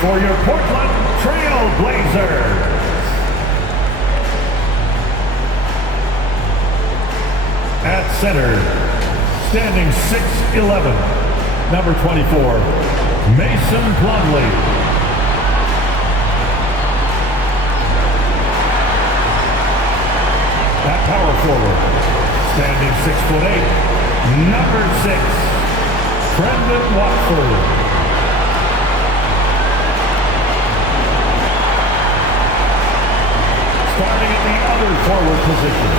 for your Portland Trail Blazers. At center, standing 6'11", number 24, Mason Plumlee. At power forward, standing 6'8", number 6, Brendan Watford. Starting at the other forward position,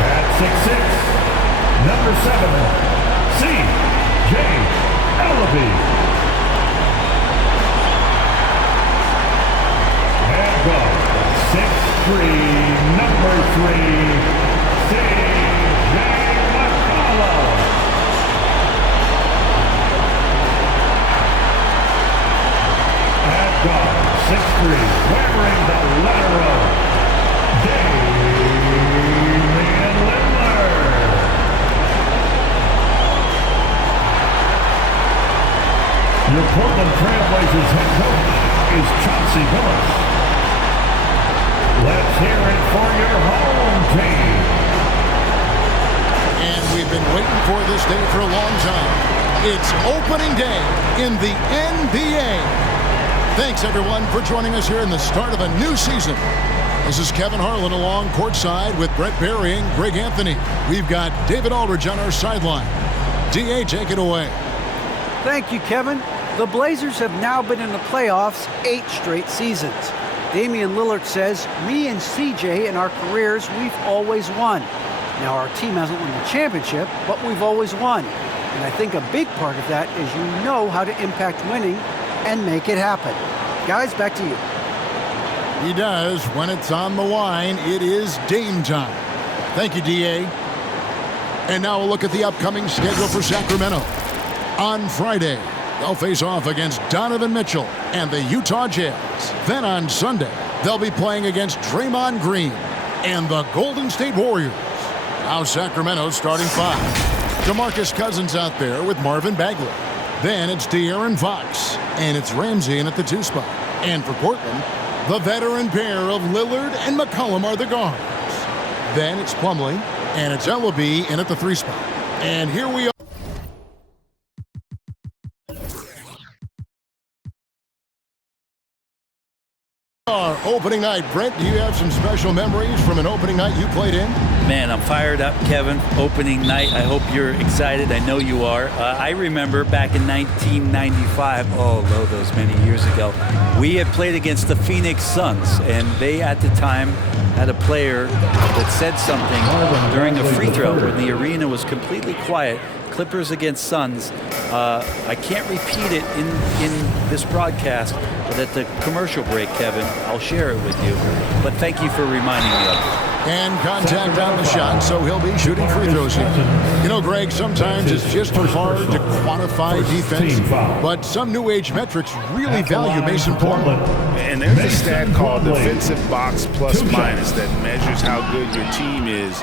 at 6'6", number 7, C.J. Ellaby. And guard, 6'3", number 3, C.J. McCollum. At guard, 6'3", wearing the letter O, Damian Lillard. Your Portland Trail Blazers head coach is Chauncey Billups. Let's hear it for your home team. And we've been waiting for this day for a long time. It's opening day in the NBA. Thanks, everyone, for joining us here in the start of a new season. This is Kevin Harlan along courtside with Brett Barry and Greg Anthony. We've got David Aldridge on our sideline. D.A., take it away. Thank you, Kevin. The Blazers have now been in the playoffs 8 straight seasons. Damian Lillard says, me and CJ in our careers, we've always won. Now, our team hasn't won the championship, but we've always won. And I think a big part of that is you know how to impact winning and make it happen. Guys, back to you. He does. When it's on the line, it is Dame time. Thank you, D.A. And now a look at the upcoming schedule for Sacramento. On Friday, they'll face off against Donovan Mitchell and the Utah Jazz. Then on Sunday, they'll be playing against Draymond Green and the Golden State Warriors. Now Sacramento's starting 5. DeMarcus Cousins out there with Marvin Bagley. Then it's De'Aaron Fox, and it's Ramsey in at the 2 spot. And for Portland, the veteran pair of Lillard and McCollum are the guards. Then it's Plumlee, and it's Ellaby in at the 3 spot. And here we are. Our opening night. Brent, do you have some special memories from an opening night you played in? Man, I'm fired up, Kevin. Opening night. I hope you're excited. I know you are. I remember back in 1995, those many years ago, we had played against the Phoenix Suns, and they at the time had a player that said something during a free throw when the arena was completely quiet. Clippers against Suns. I can't repeat it in this broadcast, but at the commercial break, Kevin, I'll share it with you. But thank you for reminding me of it. And contact on the shot, so he'll be shooting free throws here. You know, Greg, sometimes it's just hard to quantify defense, but some new age metrics really value Mason Plumlee. And there's a stat called defensive box plus minus that measures how good your team is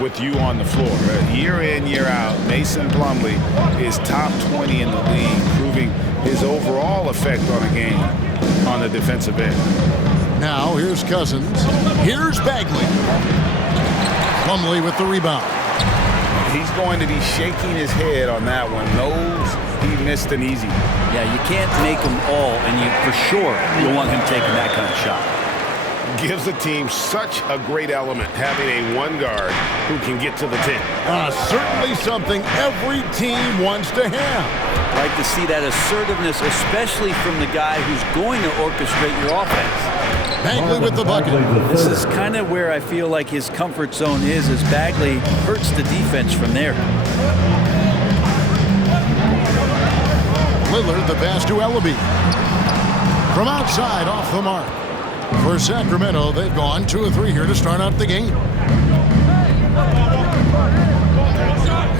with you on the floor. Year in, year out, Mason Plumlee is top 20 in the league, proving his overall effect on a game on the defensive end. Now, here's Cousins. Here's Bagley. Plumlee with the rebound. He's going to be shaking his head on that one. Knows he missed an easy. Yeah, you can't make them all, and for sure you want him taking that kind of shot. Gives the team such a great element having a 1 guard who can get to the 10. Certainly something every team wants to have. I like to see that assertiveness, especially from the guy who's going to orchestrate your offense. Bagley with the bucket. This is kind of where I feel like his comfort zone is, as Bagley hurts the defense from there. Lillard, the pass to Ellaby. From outside, off the mark. For Sacramento, they've gone 2 of 3 here to start out the game.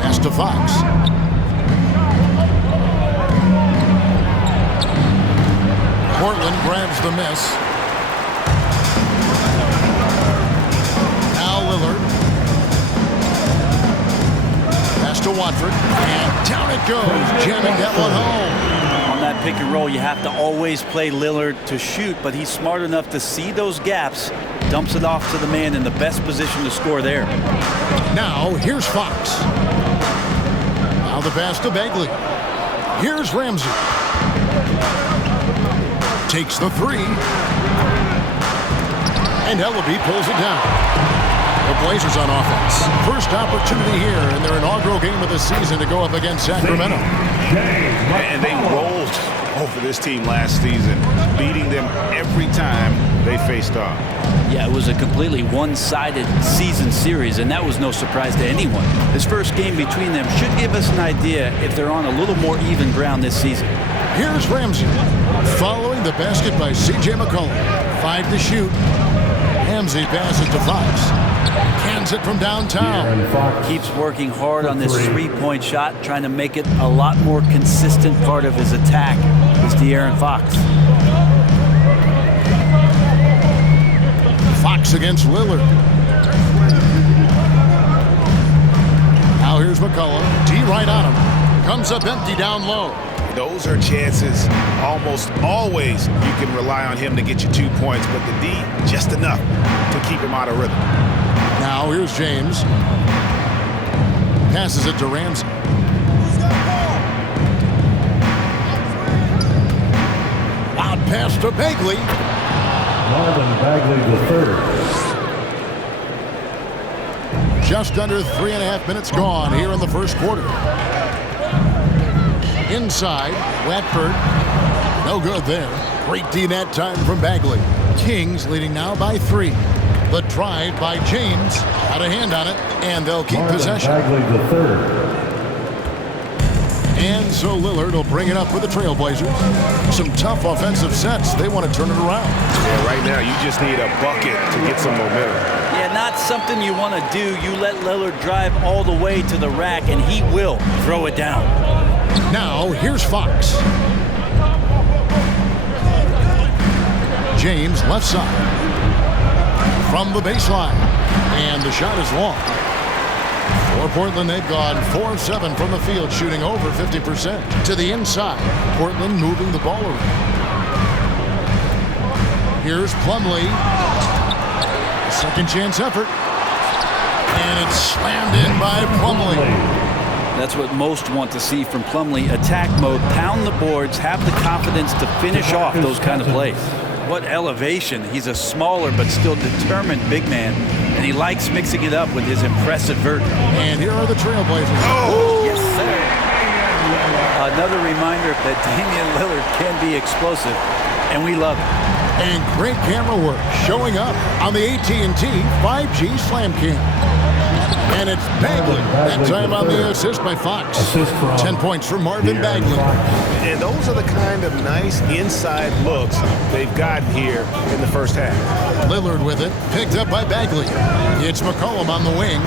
Pass to Fox. Portland grabs the miss. Now Lillard. Pass to Watford. And down it goes, jamming that one home. On that pick and roll, you have to always play Lillard to shoot, but he's smart enough to see those gaps, dumps it off to the man in the best position to score there. Now, here's Fox. Now the pass to Bagley. Here's Ramsey. Takes the three. And Ellaby pulls it down. The Blazers on offense. First opportunity here in their inaugural game of the season to go up against Sacramento. And they rolled over this team last season, beating them every time they faced off. Yeah, it was a completely one-sided season series, and that was no surprise to anyone. This first game between them should give us an idea if they're on a little more even ground this season. Here's Ramsey. Following the basket by C.J. McCollum. 5 to shoot. Ramsey passes to Fox. Cans it from downtown. Keeps working hard on this three-point shot, trying to make it a lot more consistent part of his attack. Is De'Aaron Fox. Fox against Lillard. Now here's McCollum. D right on him. Comes up empty down low. Those are chances almost always you can rely on him to get you 2 points, but the D just enough to keep him out of rhythm. Now here's James. Passes it to Ramsey. Out pass to Bagley. Marvin Bagley the third. Just under 3.5 minutes gone here in the first quarter. Inside, Watford. No good there. Great D that time from Bagley. Kings leading now by 3. The drive by James. Got a hand on it, and they'll keep possession. Bagley the third. And so Lillard will bring it up for the Trailblazers. Some tough offensive sets. They want to turn it around. Yeah, right now you just need a bucket to get some momentum. Yeah, not something you want to do. You let Lillard drive all the way to the rack, and he will throw it down. Now, here's Fox. James, left side. From the baseline. And the shot is long. For Portland, they've gone 4 of 7 from the field, shooting over 50%. To the inside. Portland moving the ball around. Here's Plumlee. Second chance effort. And it's slammed in by Plumlee. That's what most want to see from Plumlee. Attack mode, pound the boards, have the confidence to finish off those kind of plays. What elevation. He's a smaller but still determined big man, and he likes mixing it up with his impressive vert. And here are the Trailblazers. Oh, yes, sir. Another reminder that Damian Lillard can be explosive, and we love it. And great camera work showing up on the AT&T 5G Slam Cam. And it's Bagley. That time on the assist by Fox. 10 points for Marvin Bagley. And those are the kind of nice inside looks they've gotten here in the first half. Lillard with it. Picked up by Bagley. It's McCollum on the wing.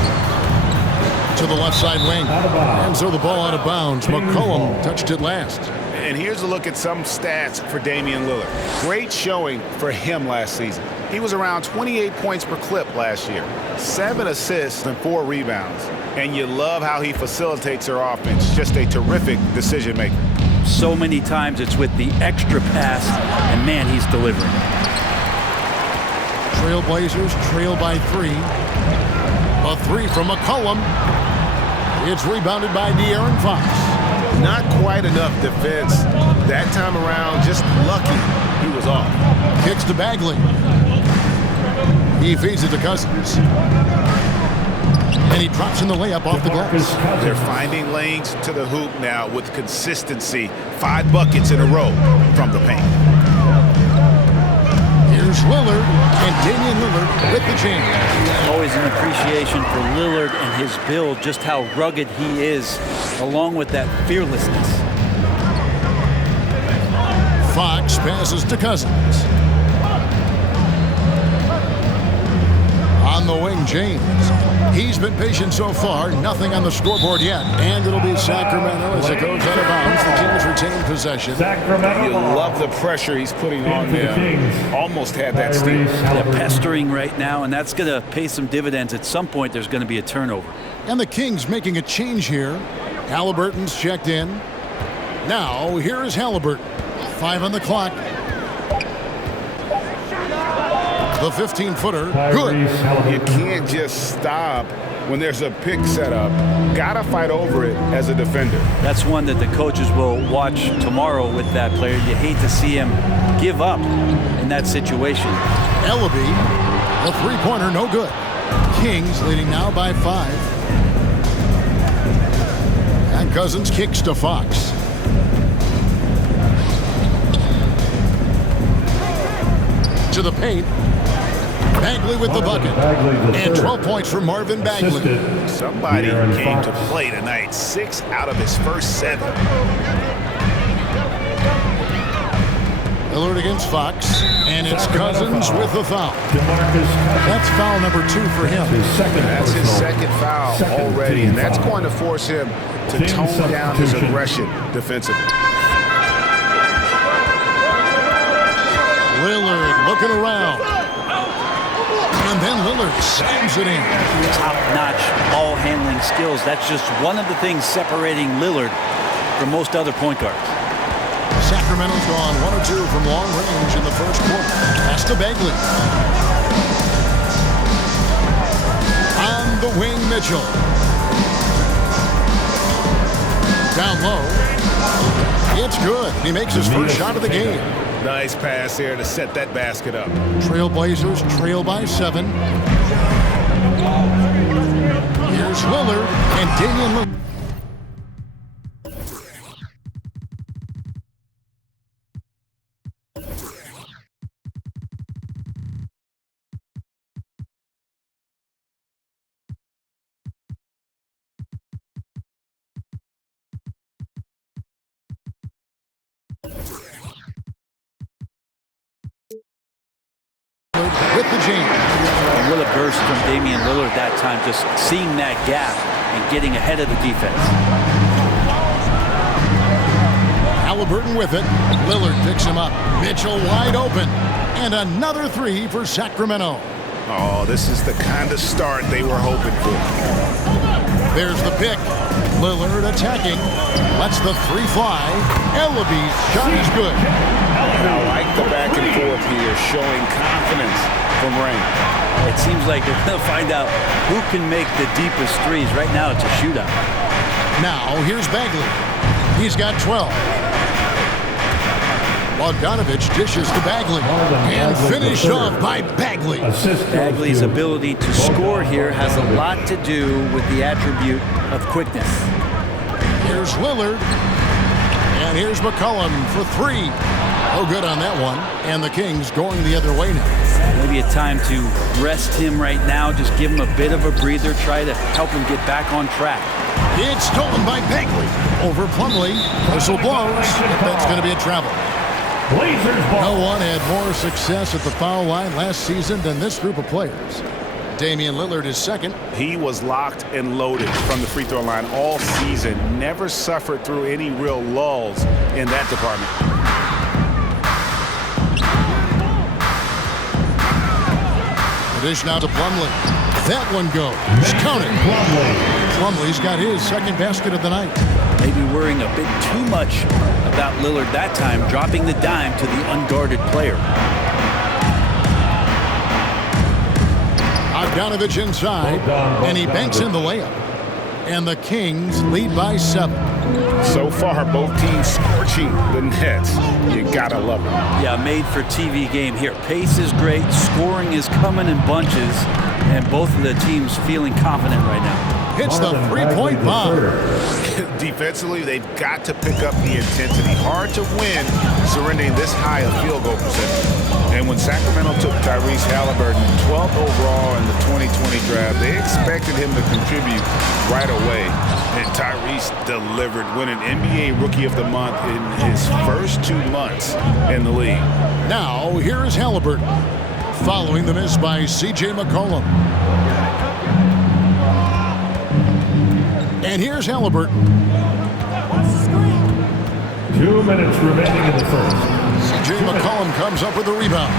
To the left side wing. And so the ball out of bounds. McCollum touched it last. And here's a look at some stats for Damian Lillard. Great showing for him last season. He was around 28 points per clip last year, 7 assists and 4 rebounds. And you love how he facilitates their offense. Just a terrific decision maker. So many times it's with the extra pass, and man, he's delivering. Trailblazers trail by 3. A 3 from McCollum. It's rebounded by De'Aaron Fox. Not quite enough defense that time around. Just lucky he was off. Kicks to Bagley. He feeds it to Cousins. And he drops in the layup off the glass. They're finding lanes to the hoop now with consistency. 5 buckets in a row from the paint. Here's Lillard, and Damian Lillard with the jam. Always an appreciation for Lillard and his build, just how rugged he is, along with that fearlessness. Fox passes to Cousins. On the wing, James. He's been patient so far. Nothing on the scoreboard yet. And it'll be Sacramento as it goes out of bounds. The Kings retain possession. You love the pressure he's putting on them. Almost had that steal. They're pestering right now, and that's going to pay some dividends. At some point, there's going to be a turnover. And the Kings making a change here. Halliburton's checked in. Now, here is Halliburton. 5 on the clock. The 15-footer, good. You can't just stop when there's a pick set up. Gotta fight over it as a defender. That's one that the coaches will watch tomorrow with that player. You hate to see him give up in that situation. Ellaby, the three-pointer, no good. Kings leading now by 5. And Cousins kicks to Fox. To the paint. Bagley with the bucket. And 12 points for Marvin Bagley. Somebody came to play tonight. 6 out of his first 7. Lillard against Fox. And it's Cousins with the foul. That's foul number 2 for him. That's his second foul already, and that's going to force him to tone down his aggression defensively. Lillard looking around. And then Lillard slams it in. Top-notch ball handling skills. That's just one of the things separating Lillard from most other point guards. Sacramento's gone 1 or 2 from long range in the first quarter. Pass to Bagley. On the wing, Mitchell. Down low. It's good. He makes his first shot of the game. Nice pass there to set that basket up. Trailblazers trail by 7. Here's Lillard and Damian Lillard. With the jam. And what a burst from Damian Lillard that time, just seeing that gap and getting ahead of the defense. Halliburton with it. Lillard picks him up. Mitchell wide open. And another 3 for Sacramento. Oh, this is the kind of start they were hoping for. There's the pick. Lillard attacking. Lets the 3 fly. Ellaby's shot is good. And I like the back and forth here, showing confidence from Rain. It seems like they're going to find out who can make the deepest threes. Right now, it's a shootout. Now, here's Bagley. He's got 12. Bogdanovich dishes to Bagley. And finished off by Bagley. Bagley's ability to score here has a lot to do with the attribute of quickness. Here's Lillard. And here's McCollum for 3. Oh, good on that one. And the Kings going the other way now. Maybe a time to rest him right now. Just give him a bit of a breather. Try to help him get back on track. It's stolen by Bagley. Over Plumlee. Whistle blows. That's going to be a travel. No one had more success at the foul line last season than this group of players. Damian Lillard is second. He was locked and loaded from the free throw line all season. Never suffered through any real lulls in that department. Dish now to Plumlee. That one goes. Counting. Plumlee's got his second basket of the night. Maybe worrying a bit too much about Lillard that time, dropping the dime to the unguarded player. Bogdanovich inside, and he banks in the layup. And the Kings lead by 7. So far, both teams scorching the Nets. You gotta love it. Yeah, made for TV game here. Pace is great, scoring is coming in bunches, and both of the teams feeling confident right now. Hits the 3-point bomb. Defensively, they've got to pick up the intensity. Hard to win surrendering this high a field goal percentage. And when Sacramento took Tyrese Halliburton 12th overall in the 2020 draft, they expected him to contribute right away. And Tyrese delivered, winning NBA Rookie of the Month in his first 2 months in the league. Now, here is Halliburton, following the miss by C.J. McCollum. And here's Halliburton. 2 minutes remaining in the first. C.J. McCollum comes up with a rebound.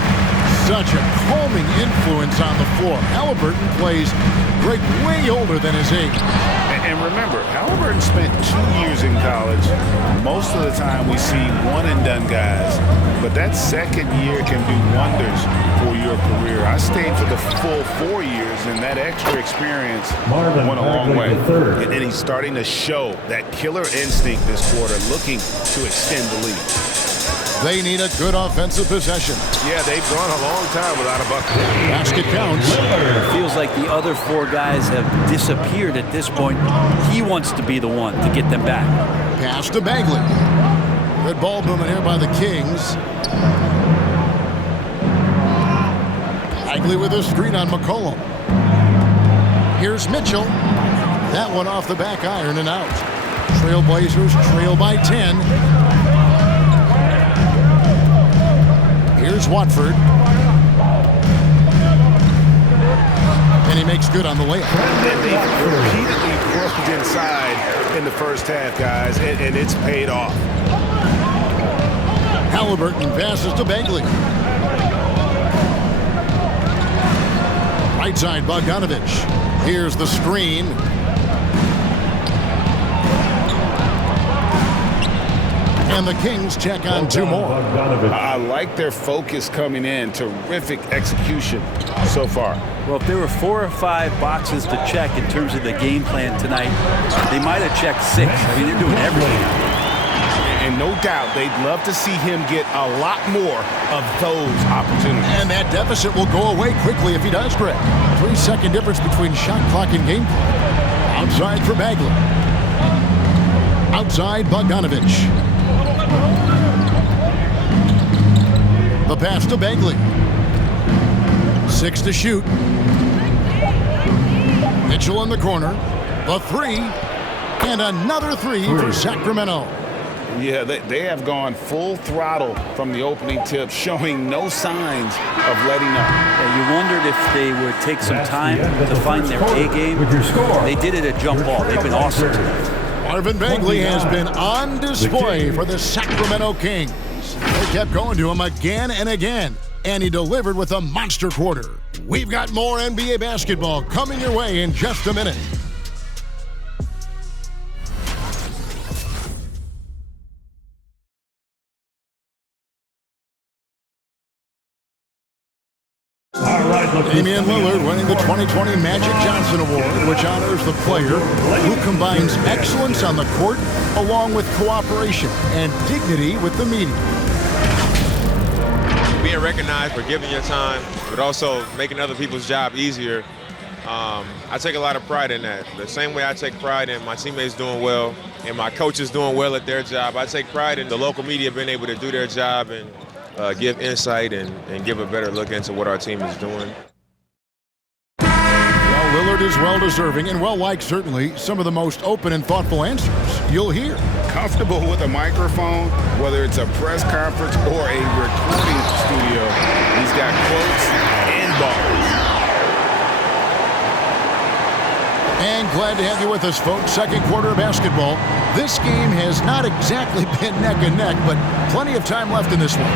Such a calming influence on the floor. Halliburton plays great, way older than his age. And And remember, Halliburton spent 2 years in college. Most of the time we see one-and-done guys, but that second year can do wonders for your career. I stayed for the full 4 years, and that extra experience went a long way. And he's starting to show that killer instinct this quarter, looking to extend the lead. They need a good offensive possession. Yeah, they've gone a long time without a bucket. Basket counts. It feels like the other 4 guys have disappeared at this point. He wants to be the one to get them back. Pass to Bagley. Good ball movement here by the Kings. Bagley with a screen on McCollum. Here's Mitchell. That one off the back iron and out. Trailblazers trail by 10. Here's Watford. And he makes good on the layup. And they repeatedly pushed inside in the first half, guys, and it's paid off. Halliburton passes to Bagley. Right side, Bogdanovich. Here's the screen. And the Kings check on 2 more. I like their focus coming in. Terrific execution so far. Well, if there were 4 or 5 boxes to check in terms of the game plan tonight, they might have checked 6. I mean, they're doing everything. And no doubt they'd love to see him get a lot more of those opportunities. And that deficit will go away quickly if he does, Greg. 3-second difference between shot clock and game clock. Outside for Bagley. Outside, Bogdanovich. The pass to Bagley. 6 to shoot. Mitchell in the corner. The 3. And another 3 for Sacramento. Yeah, they have gone full throttle from the opening tip, showing no signs of letting up. You wondered if they would take some time to find their A game. They did it at jump ball. They've been awesome tonight. Marvin Bagley has been on display for the Sacramento Kings. They kept going to him again and again, and he delivered with a monster quarter. We've got more NBA basketball coming your way in just a minute. Damian Lillard winning the 2020 Magic Johnson Award, which honors the player who combines excellence on the court along with cooperation and dignity with the media. Being recognized for giving your time, but also making other people's job easier, I take a lot of pride in that. The same way I take pride in my teammates doing well and my coaches doing well at their job, I take pride in the local media being able to do their job and give insight and give a better look into what our team is doing. Well, Lillard is well-deserving and well-liked, certainly. Some of the most open and thoughtful answers you'll hear. Comfortable with a microphone, whether it's a press conference or a recording studio, he's got quotes and bars. And glad to have you with us, folks. Second quarter of basketball. This game has not exactly been neck and neck, but plenty of time left in this one.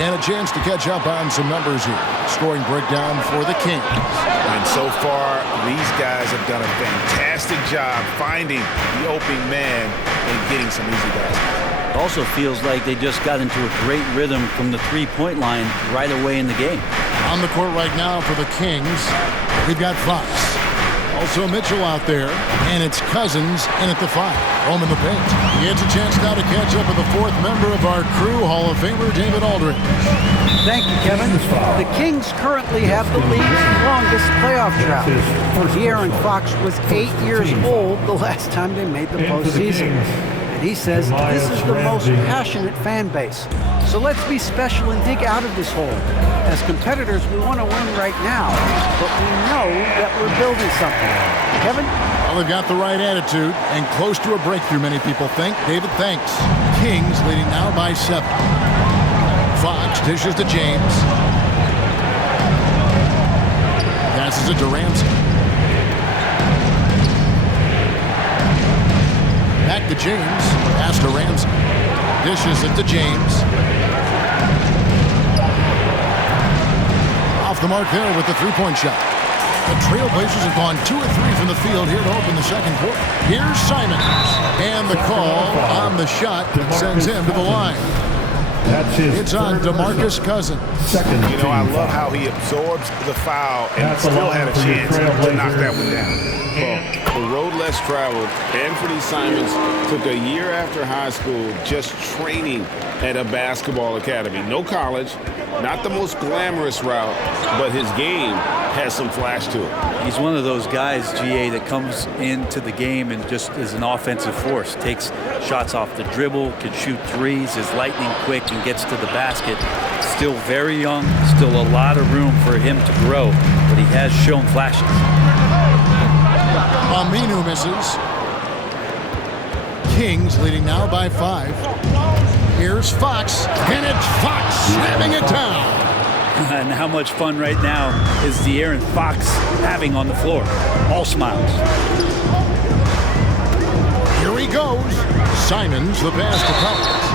And a chance to catch up on some numbers here. Scoring breakdown for the Kings. And so far, these guys have done a fantastic job finding the opening man and getting some easy baskets. It also feels like they just got into a great rhythm from the three-point line right away in the game. On the court right now for the Kings, we've got Fox. Also Mitchell out there, and it's Cousins in at the 5. Home in the paint. He gets a chance now to catch up with the 4th member of our crew, Hall of Famer David Aldridge. Thank you, Kevin. The Kings currently have the league's longest playoff drought. De'Aaron Fox was 8 years old the last time they made the postseason. And he says this is the most passionate fan base. So let's be special and dig out of this hole. As competitors, we want to win right now, but we know that we're building something. Kevin? Well, they've got the right attitude and close to a breakthrough, many people think. David, thanks. Kings leading now by 7. Fox dishes to James. Passes it to Ramsey. Back to James. Pass to Ramsey. Dishes it to James. Off the mark there with the 3-point shot. The Trailblazers have gone 2 of 3 from the field here to open the second quarter. Here's Simons. And the call on the shot that sends him to the line. It's on DeMarcus Cousins. You know, I love how he absorbs the foul and still had a chance to knock that one down. Well, the road less traveled, Anthony Simons took a year after high school just training at a basketball academy. No college, not the most glamorous route, but his game has some flash to it. He's one of those guys, GA, that comes into the game and just is an offensive force. Takes shots off the dribble, can shoot threes, is lightning quick, and gets to the basket. Still very young, still a lot of room for him to grow, but he has shown flashes. Aminu misses. Kings leading now by 5. Here's Fox, and it's Fox slamming it down. And how much fun right now is De'Aaron Fox having on the floor? All smiles. Here he goes. Simons, the pass to Collins.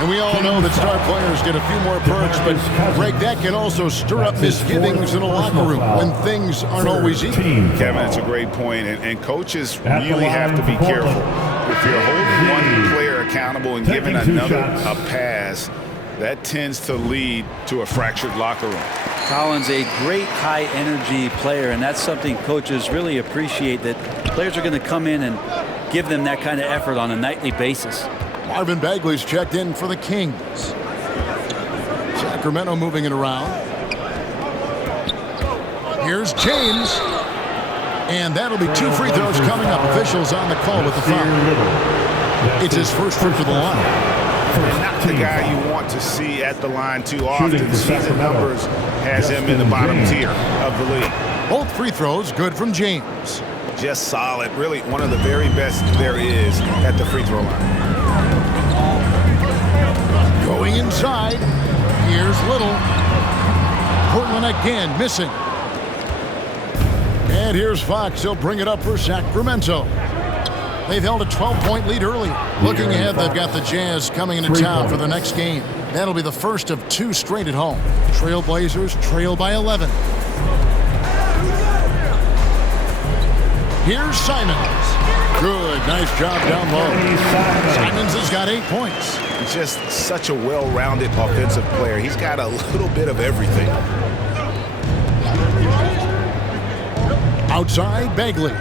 And we all know that star players get a few more perks, but Greg, that can also stir up misgivings in a locker room when things aren't always equal. Kevin, that's a great point, and coaches really have to be careful. If you're holding one player accountable and giving another a pass, that tends to lead to a fractured locker room. Collins, a great high-energy player, and that's something coaches really appreciate, that players are going to come in and give them that kind of effort on a nightly basis. Marvin Bagley's checked in for the Kings. Sacramento moving it around. Here's James. And that'll be 2 free throws coming up. Officials on the call with the foul. It's his first trip to the line. And not the guy you want to see at the line too often. Season numbers has him in the bottom tier of the league. Both free throws good from James. Just solid. Really one of the very best there is at the free throw line. Going inside. Here's Little. Portland again missing. And here's Fox. He'll bring it up for Sacramento. They've held a 12-point lead early. Looking ahead, they've got the Jazz coming into town for the next game. That'll be the first of 2 straight at home. Trailblazers trail by 11. Here's Simons. Good, nice job down low. Simons has got 8 points. He's just such a well-rounded offensive player. He's got a little bit of everything. Outside, Bagley.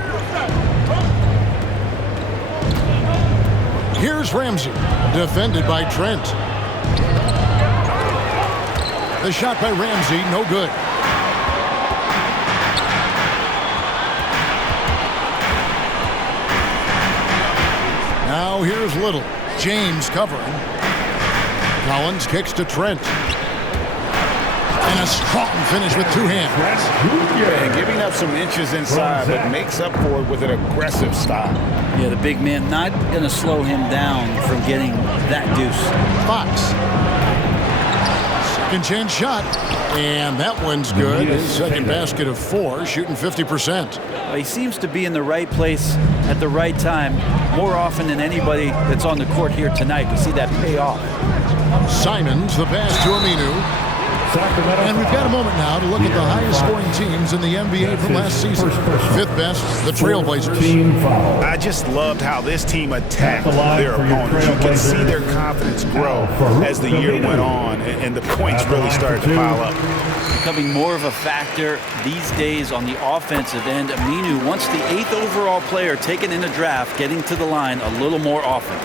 Here's Ramsey, defended by Trent. The shot by Ramsey, no good. Now here's Little. James covering. Collins kicks to Trent. And a strong finish with 2 hands. And giving up some inches inside, but makes up for it with an aggressive stop. Yeah, the big man not going to slow him down from getting that deuce. Fox. Second chance shot. And that one's good. His second basket of 4, shooting 50%. He seems to be in the right place at the right time more often than anybody that's on the court here tonight. We see that pay off. Simons, the pass to Aminu. And we've got a moment now to look at the highest scoring teams in the NBA from last season. 5th best, the Trailblazers. I just loved how this team attacked their opponents. You can see their confidence grow as the year went on, and the points really started to pile up. Becoming more of a factor these days on the offensive end. Aminu, once the 8th overall player taken in the draft, getting to the line a little more often.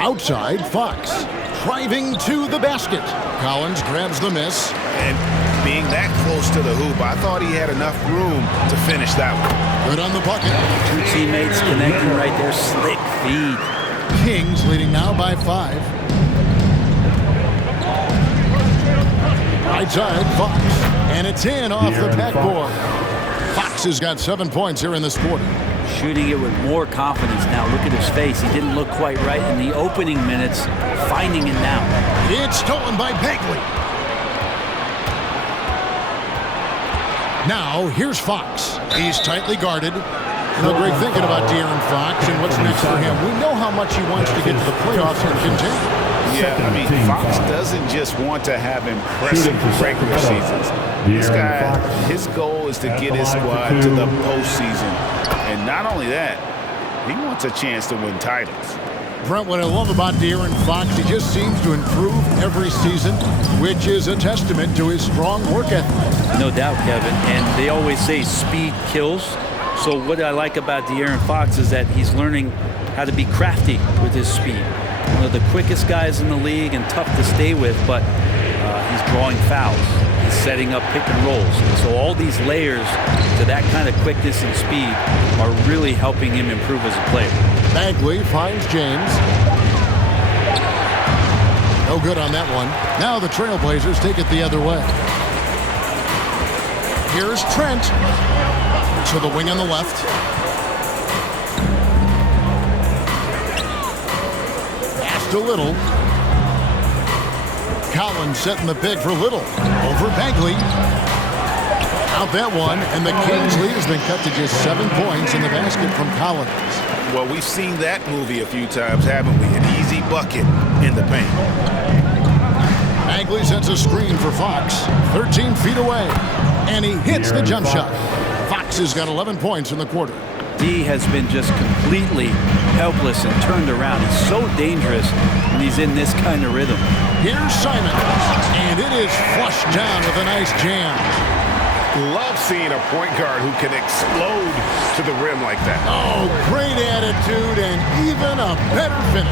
Outside, Fox. Driving to the basket. Collins grabs the miss. And being that close to the hoop, I thought he had enough room to finish that one. Good on the bucket. 2 teammates connecting right there. Slick feed. Kings leading now by 5. Right side, Fox. And it's in off the backboard. Fox has got 7 points here in this quarter. Shooting it with more confidence now. Look at his face. He didn't look quite right in the opening minutes. Finding it now. It's stolen by Bagley. Now, here's Fox. He's tightly guarded. You know, Greg, thinking about De'Aaron Fox and what's next for him. We know how much he wants to get to the playoffs and continue. Yeah, I mean, Fox doesn't just want to have impressive regular seasons. This guy, his goal is to get his squad to the postseason. And not only that, he wants a chance to win titles. Brent, what I love about De'Aaron Fox, he just seems to improve every season, which is a testament to his strong work ethic. No doubt, Kevin. And they always say speed kills. So what I like about De'Aaron Fox is that he's learning how to be crafty with his speed. One of the quickest guys in the league and tough to stay with, but he's drawing fouls. He's setting up pick and rolls. And so all these layers to that kind of quickness and speed are really helping him improve as a player. Bagley finds James. No good on that one. Now the Trailblazers take it the other way. Here's Trent to the wing on the left. Pass to Little. Collins setting the pick for Little. Over Bagley. Out that one, and the Kings lead has been cut to just 7 points in the basket from Collins. Well, we've seen that movie a few times, haven't we? An easy bucket in the paint. Bagley sets a screen for Fox. 13 feet away. And he hits the jump shot. Fox has got 11 points in the quarter. D has been just completely helpless and turned around. He's so dangerous when he's in this kind of rhythm. Here's Simons. And it is flushed down with a nice jam. Love seeing a point guard who can explode to the rim like that. Oh, great attitude and even a better finish.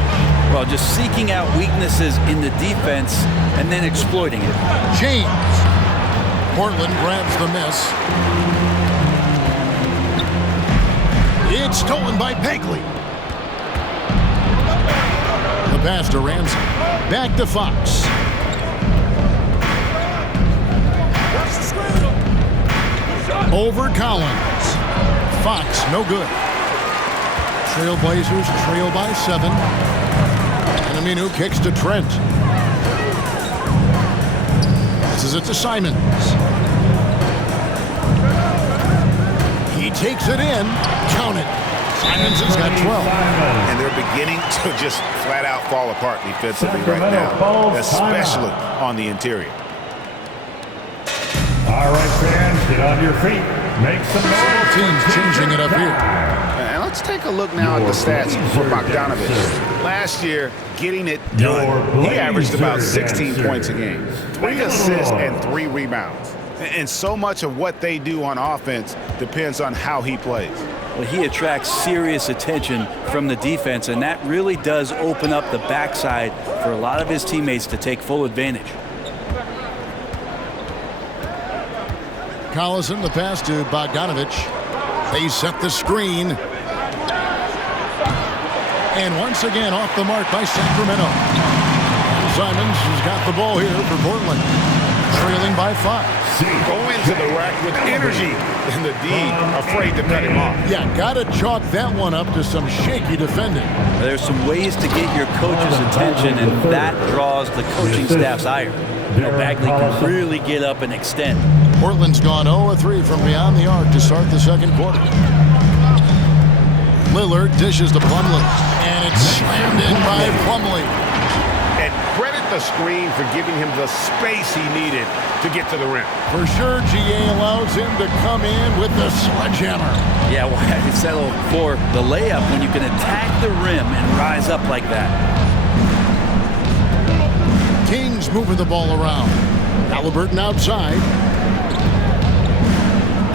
Well, just seeking out weaknesses in the defense and then exploiting it. James. Portland grabs the miss. It's stolen by Bagley. The pass to Ramsey. Back to Fox. Over Collins. Fox, no good. Trailblazers trail by 7. And Aminu kicks to Trent. Passes it to Simons. He takes it in. Count it. Simons has got 12. And they're beginning to just flat out fall apart defensively right now, especially on the interior. All right, fans, get on your feet. Make some noise. Teams changing it up here. And let's take a look now at the stats for Bogdanovich. Last year, getting it done, he averaged about 16 points a game, 3 assists and 3 rebounds. And so much of what they do on offense depends on how he plays. Well, he attracts serious attention from the defense, and that really does open up the backside for a lot of his teammates to take full advantage. Collison, the pass to Bogdanovich. They set the screen. And once again off the mark by Sacramento. And Simons has got the ball here for Portland. Trailing by 5. Go into the rack with energy, and the D afraid to cut him off. Yeah, got to chalk that one up to some shaky defending. There's some ways to get your coach's attention, and that draws the coaching staff's ire. You know, Bagley can really get up and extend. Portland's gone 0-3 from beyond the arc to start the second quarter. Lillard dishes to Plumlee, and it's slammed in by Plumlee. And credit the screen for giving him the space he needed to get to the rim. For sure, GA allows him to come in with the sledgehammer. Yeah, why settle for the layup when you can attack the rim and rise up like that? Kings moving the ball around. Halliburton outside.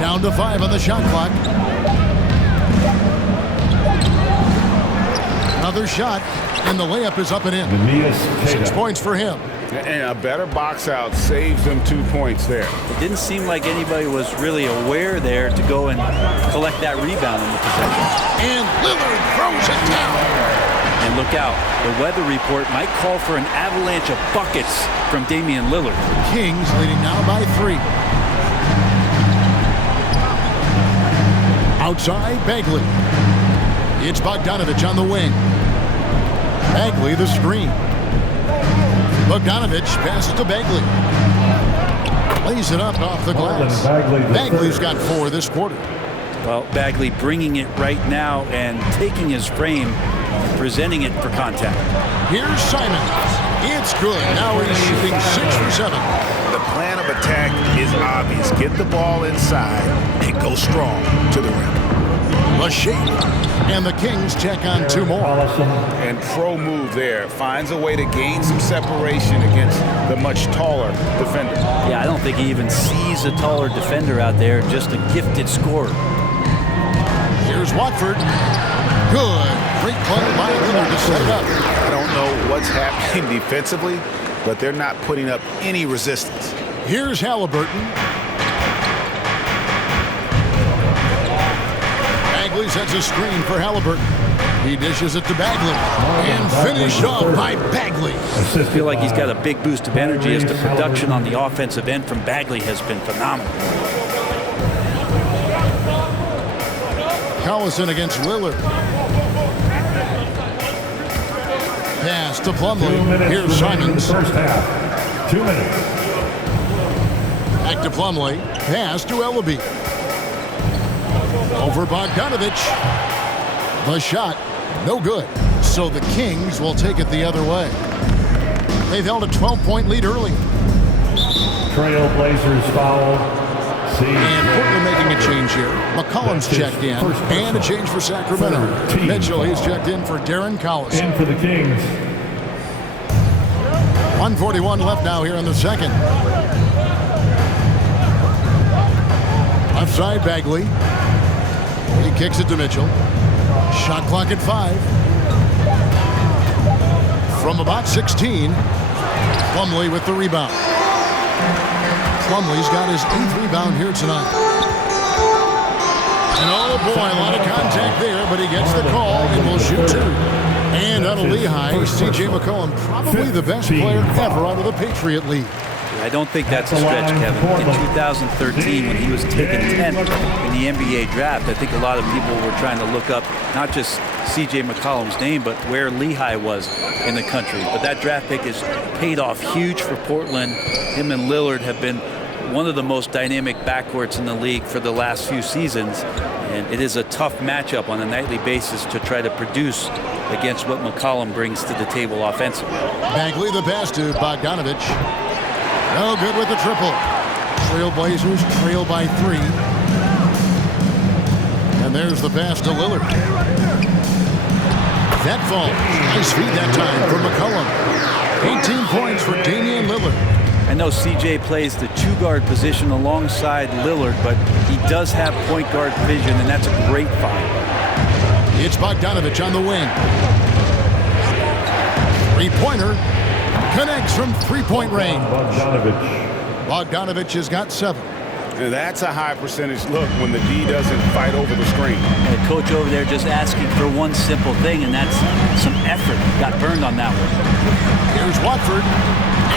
Down to 5 on the shot clock. Another shot, and the layup is up and in. 6 points for him. And a better box out saves them 2 points there. It didn't seem like anybody was really aware there to go and collect that rebound in the possession. And Lillard throws it down. And look out, the weather report might call for an avalanche of buckets from Damian Lillard. Kings leading now by 3. Outside, Bagley. It's Bogdanovich on the wing. Bagley the screen. Bogdanovich passes to Bagley. Lays it up off the glass. Bagley's got 4 this quarter. Well, Bagley bringing it right now and taking his frame and presenting it for contact. Here's Simons. It's good. Now he's shooting 6 for 7. The plan of attack is obvious. Get the ball inside and go strong to the rim. The shape. And the Kings check on 2 more. And pro move there. Finds a way to gain some separation against the much taller defender. Yeah, I don't think he even sees a taller defender out there, just a gifted scorer. Here's Watford. Good. Great play by Lillard to set it up. I don't know what's happening defensively, but they're not putting up any resistance. Here's Halliburton. Bagley sets a screen for Halliburton. He dishes it to Bagley. And finished off by Bagley. I feel like he's got a big boost of energy as the production on the offensive end from Bagley has been phenomenal. Collison against Lillard. Pass to Plumlee. Here's Simons. First half. 2 minutes. Back to Plumlee. Pass to Ellaby. Over Bogdanovich. The shot, no good. So the Kings will take it the other way. They've held a 12-point lead early. Trailblazers foul. And Portland making a change here. McCollum's checked in. And a change for Sacramento. Mitchell, he's checked in for Darren Collison. In for the Kings. 1:41 left now here in the second. Left side, Bagley. He kicks it to Mitchell. Shot clock at 5. From about 16, Plumlee with the rebound. Plumlee's got his 8th rebound here tonight. And oh boy, a lot of contact there, but he gets the call and will shoot 2. And out of Lehigh, C.J. McCollum, probably the best player ever out of the Patriot League. I don't think that's a stretch, Kevin. In 2013, when he was taken 10th in the NBA draft, I think a lot of people were trying to look up not just C.J. McCollum's name, but where Lehigh was in the country. But that draft pick has paid off huge for Portland. Him and Lillard have been one of the most dynamic backcourts in the league for the last few seasons. And it is a tough matchup on a nightly basis to try to produce against what McCollum brings to the table offensively. Bagley the pass to Bogdanovich. No good with the triple. Trailblazers trail by 3. And there's the pass to Lillard. That falls. Nice feed that time for McCollum. 18 points for Damian Lillard. I know CJ plays the 2-guard position alongside Lillard, but he does have point guard vision, and that's a great find. It's Bogdanovich on the wing. 3-pointer. Connects from 3-point range. Bogdanovich has got 7. And that's a high percentage look when the D doesn't fight over the screen. The coach over there just asking for one simple thing, and that's some effort. Got burned on that one. Here's Watford.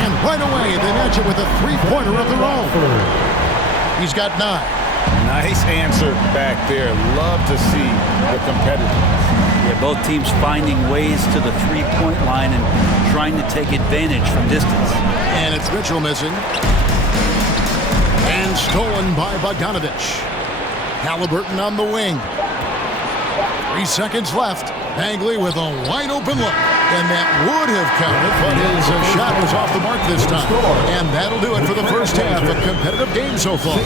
And right away, they match it with a 3-pointer of their own. He's got 9. Nice answer back there. Love to see the competitiveness. Yeah, both teams finding ways to the 3-point line and trying to take advantage from distance. And it's Mitchell missing. And stolen by Bogdanovich. Halliburton on the wing. 3 seconds left. Bagley with a wide open look. And that would have counted, but his shot was off the mark this time. And that'll do it for the first half. A competitive game so far.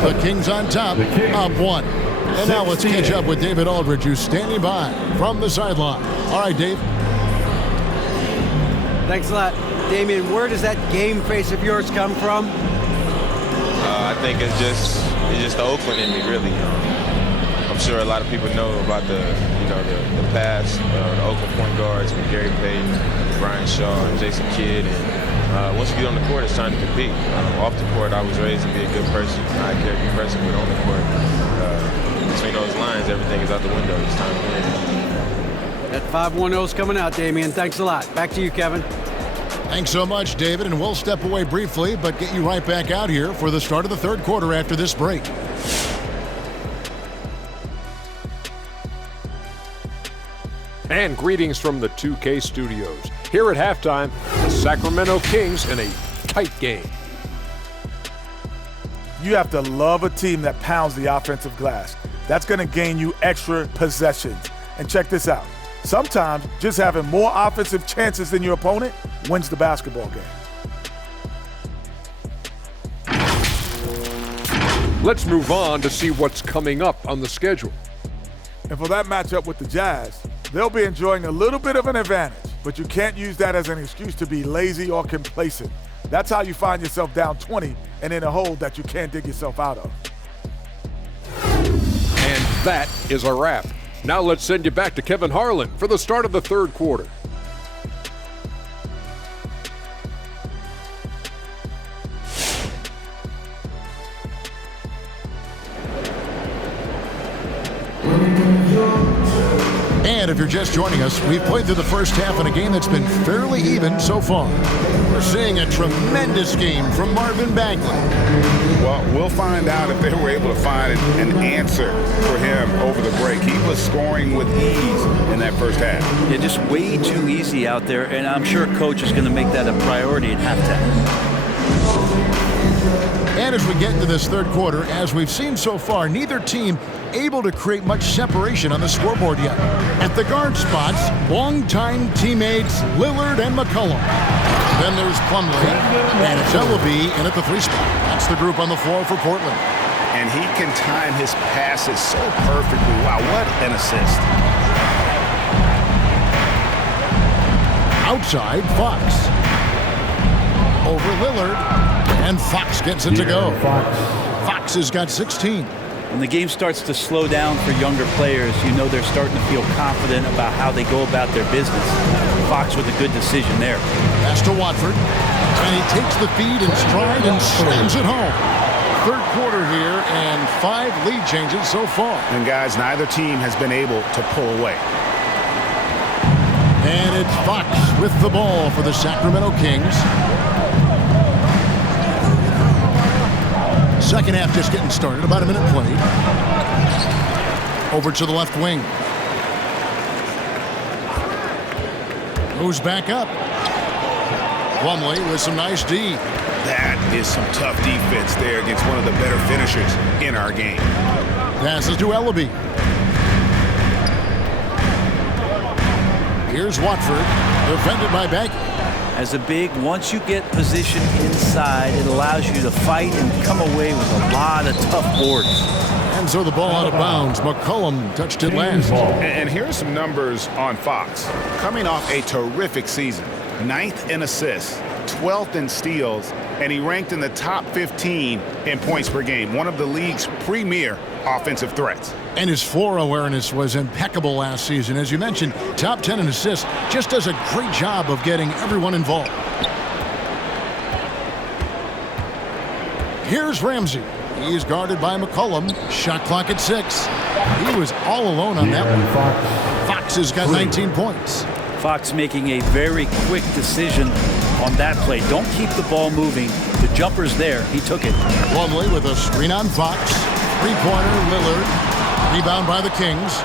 The Kings on top, up 1. And now let's catch up with David Aldridge, who's standing by from the sideline. All right, Dave. Thanks a lot. Damian, where does that game face of yours come from? I think it's just the Oakland in me, really. I'm sure a lot of people know about the past, the Oakland point guards with Gary Payton, Brian Shaw, and Jason Kidd. And once you get on the court, it's time to compete. Off the court, I was raised to be a good person, high character person, but on the court, between those lines, everything is out the window. It's time to win. That 5-1-0 is coming out, Damian. Thanks a lot. Back to you, Kevin. Thanks so much, David, and we'll step away briefly, but get you right back out here for the start of the third quarter after this break. And greetings from the 2K studios. Here at halftime, the Sacramento Kings in a tight game. You have to love a team that pounds the offensive glass. That's going to gain you extra possessions. And check this out. Sometimes just having more offensive chances than your opponent wins the basketball game. Let's move on to see what's coming up on the schedule. And for that matchup with the Jazz, they'll be enjoying a little bit of an advantage, but you can't use that as an excuse to be lazy or complacent. That's how you find yourself down 20 and in a hole that you can't dig yourself out of. And that is a wrap. Now let's send you back to Kevin Harlan for the start of the third quarter. And if you're just joining us, we've played through the first half in a game that's been fairly even so far. We're seeing a tremendous game from Marvin Bagley. Well, we'll find out if they were able to find an answer for him over the break. He was scoring with ease in that first half. Yeah, just way too easy out there, and I'm sure Coach is going to make that a priority at halftime. And as we get into this third quarter, as we've seen so far, neither team able to create much separation on the scoreboard yet. At the guard spots, longtime teammates Lillard and McCollum. Then there's Plumlee, and it's Ellaby in at the 3 spot. That's the group on the floor for Portland. And he can time his passes so perfectly. Wow, what an assist. Outside, Fox. Over Lillard, and Fox gets it to go. Fox has got 16. When the game starts to slow down for younger players, you know they're starting to feel confident about how they go about their business. Fox with a good decision there. Pass to Watford, and he takes the feed in stride and slams it home. Third quarter here, and 5 lead changes so far. And guys, neither team has been able to pull away. And it's Fox with the ball for the Sacramento Kings. Second half just getting started, about a minute played. Over to the left wing. Moves back up. Plumlee with some nice D. That is some tough defense there against one of the better finishers in our game. Passes to Ellaby. Here's Watford, defended by Bagley. As a big, once you get position inside, it allows you to fight and come away with a lot of tough boards. And so the ball out of bounds. McCollum touched it last. And here are some numbers on Fox. Coming off a terrific season, 9th in assists, 12th in steals, and he ranked in the top 15 in points per game, one of the league's premier offensive threats. And his floor awareness was impeccable last season. As you mentioned, top 10 in assists, just does a great job of getting everyone involved. Here's Ramsey. He's guarded by McCollum. Shot clock at 6. He was all alone on that one. Fox has got 19 points. Fox making a very quick decision on that play. Don't keep the ball moving. The jumper's there. He took it. Plumlee with a screen on Fox. Three-pointer, Lillard. Rebound by the Kings.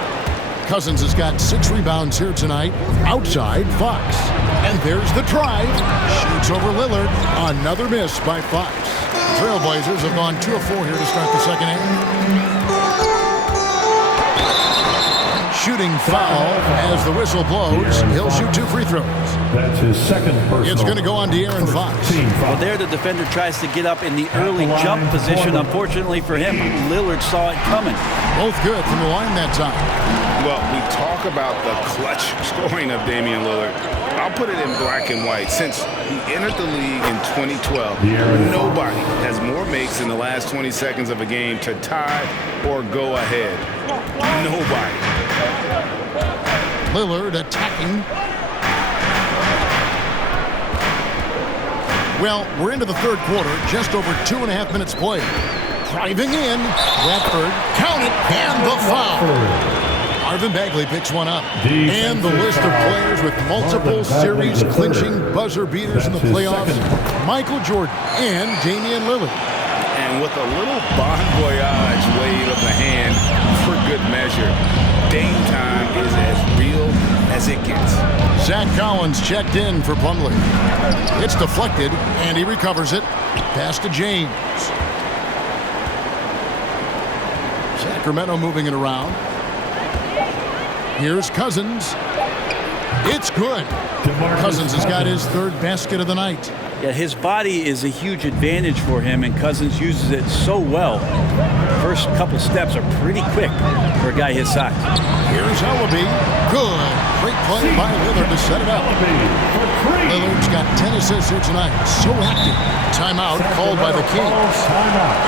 Cousins has got 6 rebounds here tonight. Outside, Fox. And there's the drive. Shoots over Lillard. Another miss by Fox. Trailblazers have gone 2 of 4 here to start the second half. Shooting foul as the whistle blows. He'll shoot 2 free throws. That's his second personal. It's going to go on De'Aaron Fox. Well, there the defender tries to get up in the early jump position. Unfortunately for him, Lillard saw it coming. Both good from the line that time. Well, we talk about the clutch scoring of Damian Lillard. I'll put it in black and white. Since he entered the league in 2012, nobody has more makes in the last 20 seconds of a game to tie or go ahead. Nobody. Lillard attacking. Well, we're into the third quarter, just over 2.5 minutes played. Driving in, Bradford, count it, and the foul. Marvin Bagley picks one up. And the list of players with multiple series clinching buzzer beaters in the playoffs, Michael Jordan and Damian Lillard. And with a little bon voyage wave of the hand for good measure, Dame time is as real as it gets. Zach Collins checked in for Plumlee. It's deflected, and he recovers it. Pass to James. Sacramento moving it around. Here's Cousins. It's good. Cousins has got his third basket of the night. Yeah, his body is a huge advantage for him, and Cousins uses it so well. First couple steps are pretty quick for a guy his size. Here's Ellaby. Good. Great play by Lillard to set it up. Lillard's got 10 assists here tonight. So active. Timeout called by the Kings.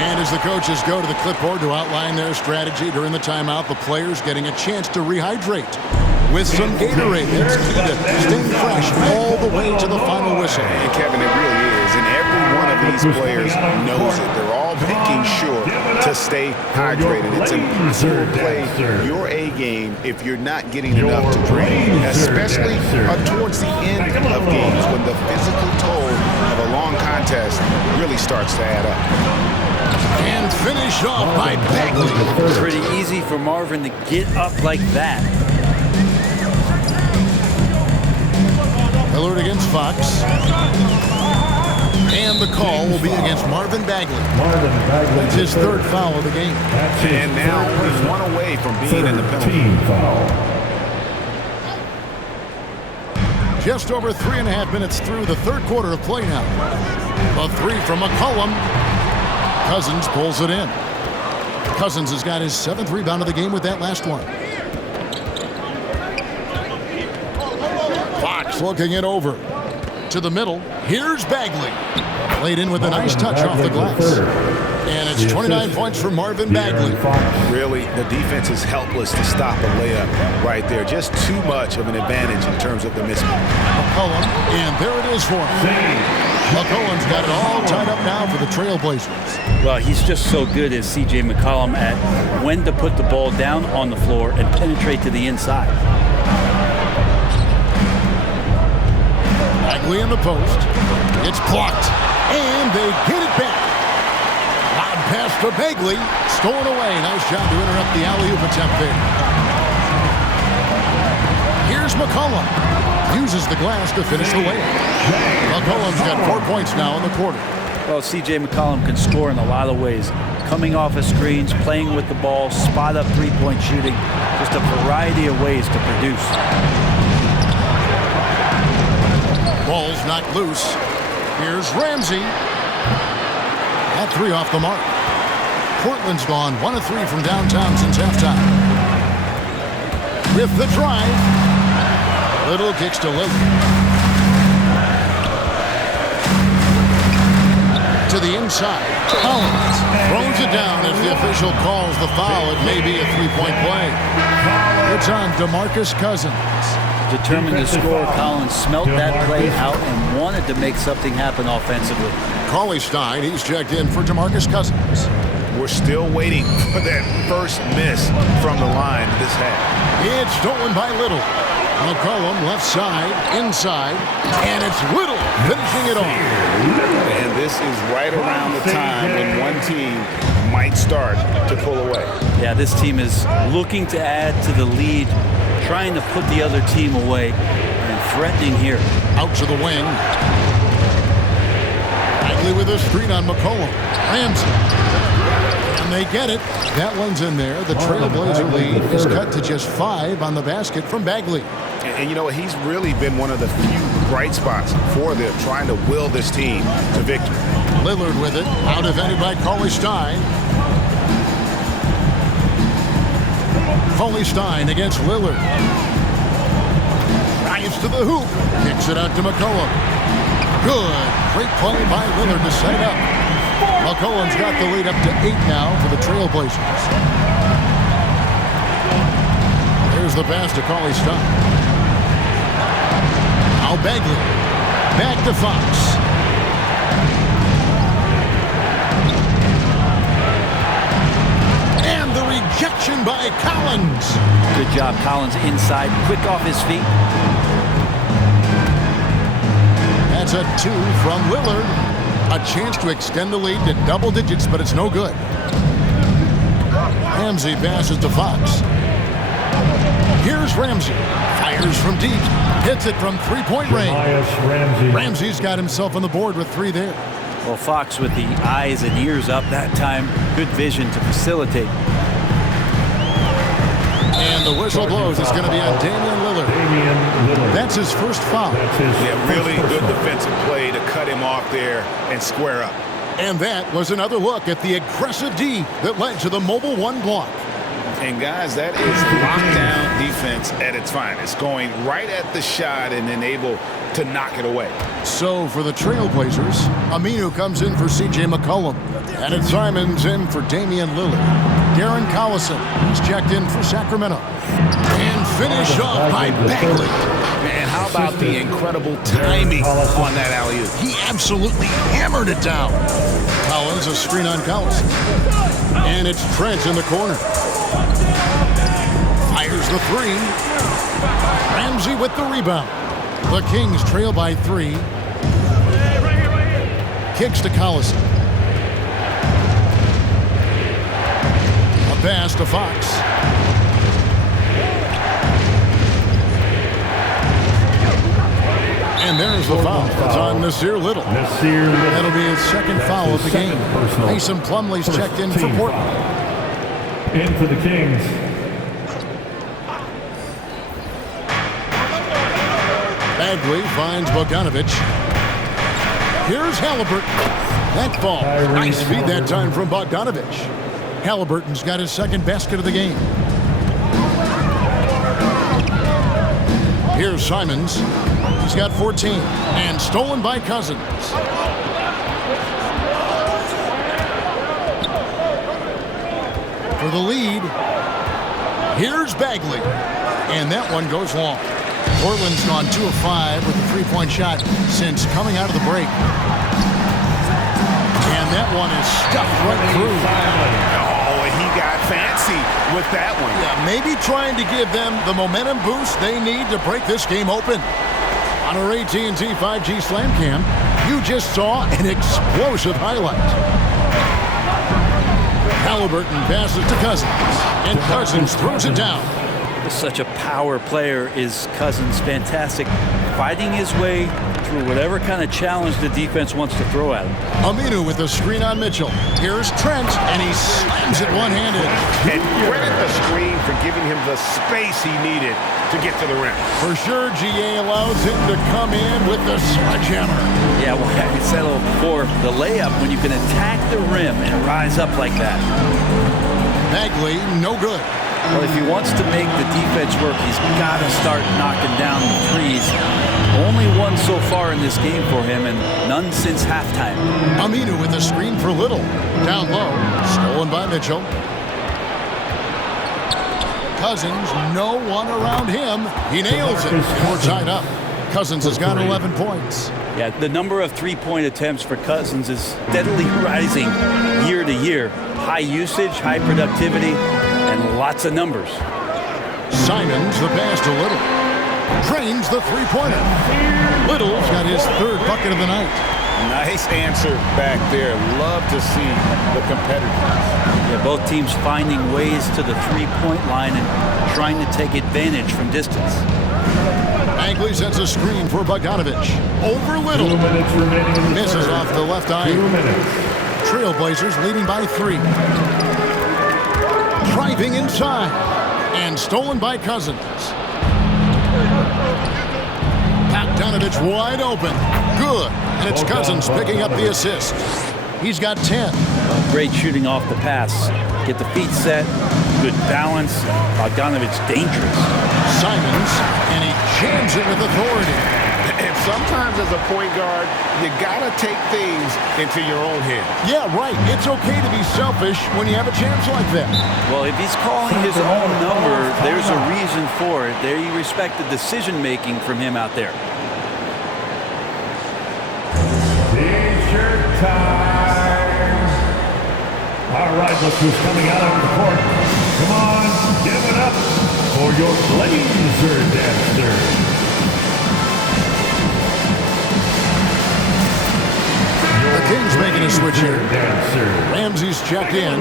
And as the coaches go to the clipboard to outline their strategy during the timeout, the players getting a chance to rehydrate with some Gatorade. It's key to staying fresh all the way to the final whistle. And Kevin, it really is. And every one of these players knows it. They're all making sure to stay hydrated. It's impossible to play your A game if you're not getting enough to drink, especially towards the end of games when the physical toll of a long contest really starts to add up. And finished off by Bagley. Pretty easy for Marvin to get up like that. Lillard against Fox. And the call will be against Marvin Bagley. That's his third foul of the game. And now he's one away from being in the penalty. Just over 3.5 minutes through the third quarter of play now. A three from McCollum. Cousins pulls it in. Cousins has got his 7th rebound of the game with that last one. Fox looking it over to the middle. Here's Bagley. Played in with a nice touch off the glass. And it's 29 points for Marvin Bagley. Really, the defense is helpless to stop a layup right there. Just too much of an advantage in terms of the mismatch. McCollum, and there it is for him. McCollum's got it all tied up now for the Trailblazers. Well, he's just so good as C.J. McCollum at when to put the ball down on the floor and penetrate to the inside. Bagley in the post. It's blocked. And they get it back. Loud pass to Bagley. Stolen away. Nice job to interrupt the alley-oop attempt there. Here's McCollum. Uses the glass to finish the layup. McCollum's got 4 points now in the quarter. Well, C.J. McCollum can score in a lot of ways. Coming off of screens, playing with the ball, spot-up three-point shooting. Just a variety of ways to produce. Ball's knocked loose. Here's Ramsey. That three off the mark. Portland's gone 1 of 3 from downtown since halftime. With the drive. Little kicks to Lillard. To the inside. Collins throws it down as the official calls the foul. It may be a three-point play. It's on DeMarcus Cousins. Determined to score, Collins smelt that play out and wanted to make something happen offensively. Cauley-Stein, he's checked in for DeMarcus Cousins. We're still waiting for that first miss from the line this half. It's stolen by Little. McCollum left side, inside, and it's Little finishing it off. And this is right around the time when one team might start to pull away. Yeah, this team is looking to add to the lead, trying to put the other team away, and threatening here. Out to the wing. Bagley with a screen on McCollum. Ramsey. And they get it. That one's in there. The Trailblazer lead is cut to just 5 on the basket from Bagley. And you know what? He's really been one of the few bright spots for them, trying to will this team to victory. Lillard with it. Out defended by Cauley-Stein. Cauley-Stein against Lillard. Drives to the hoop. Kicks it out to McCollum. Good. Great play by Lillard to set it up. McCollum's got the lead up to 8 now for the Trailblazers. Here's the pass to Cauley-Stein. Now Bagley. Back to Fox. And the rejection by Collins. Good job, Collins inside, quick off his feet. That's a 2 from Lillard. A chance to extend the lead to double digits, but it's no good. Ramsey passes to Fox. Here's Ramsey. Fires from deep. Hits it from three-point range. Ramsey's got himself on the board with 3 there. Well, Fox with the eyes and ears up that time. Good vision to facilitate. And the whistle blows. It's going to be on Damian Lillard. That's his first foul. Yeah, really good defensive play to cut him off there and square up. And that was another look at the aggressive D that led to the mobile one block. And guys, that is lockdown defense at its finest, going right at the shot and then able to knock it away. So for the Trailblazers, Aminu comes in for C.J. McCollum. And Simons in for Damian Lillard. Darren Collison, he's checked in for Sacramento. And finished off by Bagley. Man, how about the incredible timing on that alley-oop? He absolutely hammered it down. Collins, a screen on Collison. And it's Trent in the corner. Fires the three. Ramsey with the rebound. The Kings trail by 3. Kicks to Collison. A pass to Fox. And there's the foul. It's on Nasir Little. That'll be his second foul of the game. Mason Plumlee's checked in for Portland. In for the Kings. Bagley finds Bogdanovich. Here's Halliburton. That ball. Nice feed that time from Bogdanovich. Halliburton's got his second basket of the game. Here's Simons. He's got 14. And stolen by Cousins. For the lead, here's Bagley. And that one goes long. Portland's gone 2 of 5 with a three-point shot since coming out of the break. And that one is stuffed right through. Oh, he got fancy with that one. Yeah, maybe trying to give them the momentum boost they need to break this game open. On our AT&T 5G Slam Cam, you just saw an explosive highlight. Halliburton passes to Cousins, and Cousins throws it down. Such a power player is Cousins. Fantastic. Fighting his way through whatever kind of challenge the defense wants to throw at him. Aminu with the screen on Mitchell. Here's Trent, and he slams it one-handed. And credit the screen for giving him the space he needed to get to the rim. For sure, GA allows him to come in with the sledgehammer. Yeah, well, I said before, the layup, when you can attack the rim and rise up like that. Bagley, no good. Well, if he wants to make the defense work, he's got to start knocking down the threes. Only one so far in this game for him, and none since halftime. Aminu with a screen for Little. Down low, stolen by Mitchell. Cousins, no one around him. He nails it. We're tied up. Cousins has got 11 points. Yeah, the number of three-point attempts for Cousins is steadily rising year to year. High usage, high productivity, and lots of numbers. Simons, the pass to Little. Drains the three-pointer. Little's got his third bucket of the night. Nice answer back there. Love to see the competitiveness. Yeah, both teams finding ways to the three-point line and trying to take advantage from distance. Bagley sets a screen for Bogdanovich. Over Little. 2 minutes remaining in the Misses third. off the left eye. 2 minutes. Trailblazers leading by 3. Driving inside. And stolen by Cousins. Bogdanovich wide open. Good. And it's Cousins picking up the assist. He's got 10. Great shooting off the pass. Get the feet set. Good balance. Bogdanovich dangerous. Simons, and he jams it with authority. And sometimes as a point guard, you gotta take things into your own hands. Yeah, right. It's okay to be selfish when you have a chance like that. Well, if he's calling his own number, there's a reason for it. There you respect the decision-making from him out there. T-shirt time. All right, look who's coming out on the court. Come on, give it up for your Blazer dancer. The Kings making a switch here. Ramsey's checked in.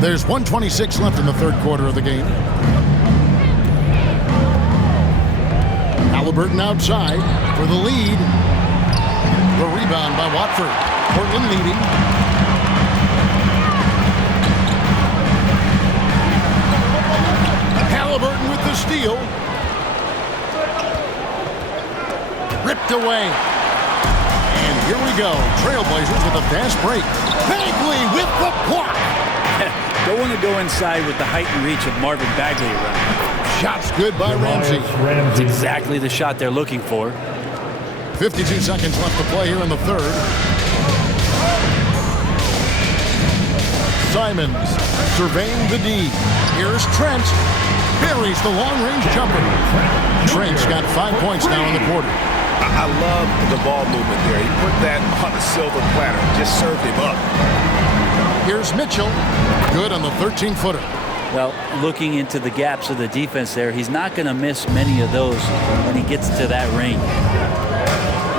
There's 1:26 left in the third quarter of the game. Halliburton outside for the lead. The rebound by Watford. Portland leading. Halliburton with the steal. Ripped away. And here we go. Trailblazers with a fast break. Bagley with the block. Don't want to go inside with the height and reach of Marvin Bagley around. Shot's good by Ramsey. It's exactly the shot they're looking for. 52 seconds left to play here in the third. Simons surveying the D. Here's Trent. Buries the long-range jumper. Trent's got 5 points now in the quarter. I love the ball movement there. He put that on a silver platter. Just served him up. Here's Mitchell. Good on the 13-footer. Well, looking into the gaps of the defense there, he's not going to miss many of those when he gets to that range.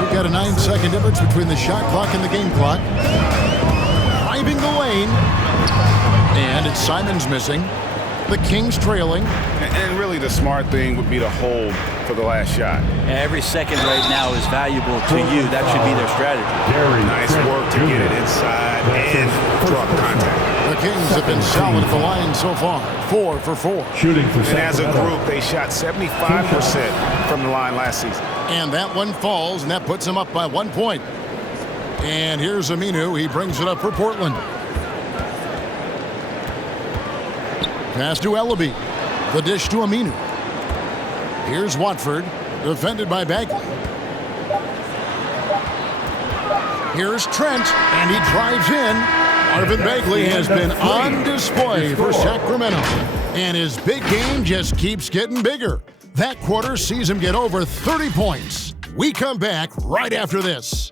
We've got a 9-second difference between the shot clock and the game clock. Driving the lane. And it's Simons missing. The Kings trailing. And really the smart thing would be to hold for the last shot. Every second right now is valuable to you. That should be their strategy. Nice work to get it inside and drop contact. The Kings have been solid at the line so far. 4 for 4. Shooting for And as a group, they shot 75% from the line last season. And that one falls, and that puts them up by 1 point. And here's Aminu. He brings it up for Portland. Pass to Ellaby. The dish to Aminu. Here's Watford, defended by Bagley. Here's Trent, and he drives in. Marvin Bagley has been on display for Sacramento, and his big game just keeps getting bigger. That quarter sees him get over 30 points. We come back right after this.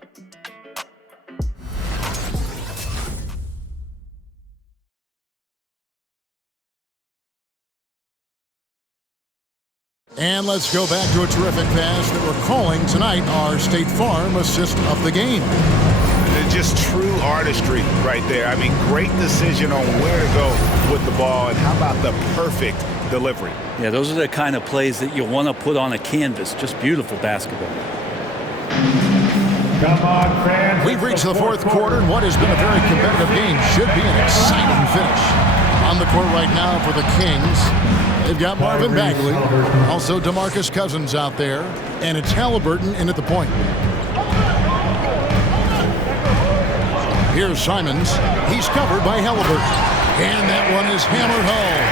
And let's go back to a terrific pass that we're calling tonight our State Farm assist of the game. Just true artistry right there. I mean, great decision on where to go with the ball, and how about the perfect delivery? Yeah, those are the kind of plays that you want to put on a canvas. Just beautiful basketball. Come on, fans. We've reached the fourth quarter, and what has been a very competitive game should be an exciting finish. On the court right now for the Kings, they've got Marvin Bagley, also DeMarcus Cousins out there, and it's Halliburton in at the point. Here's Simons. He's covered by Halliburton. And that one is hammered home.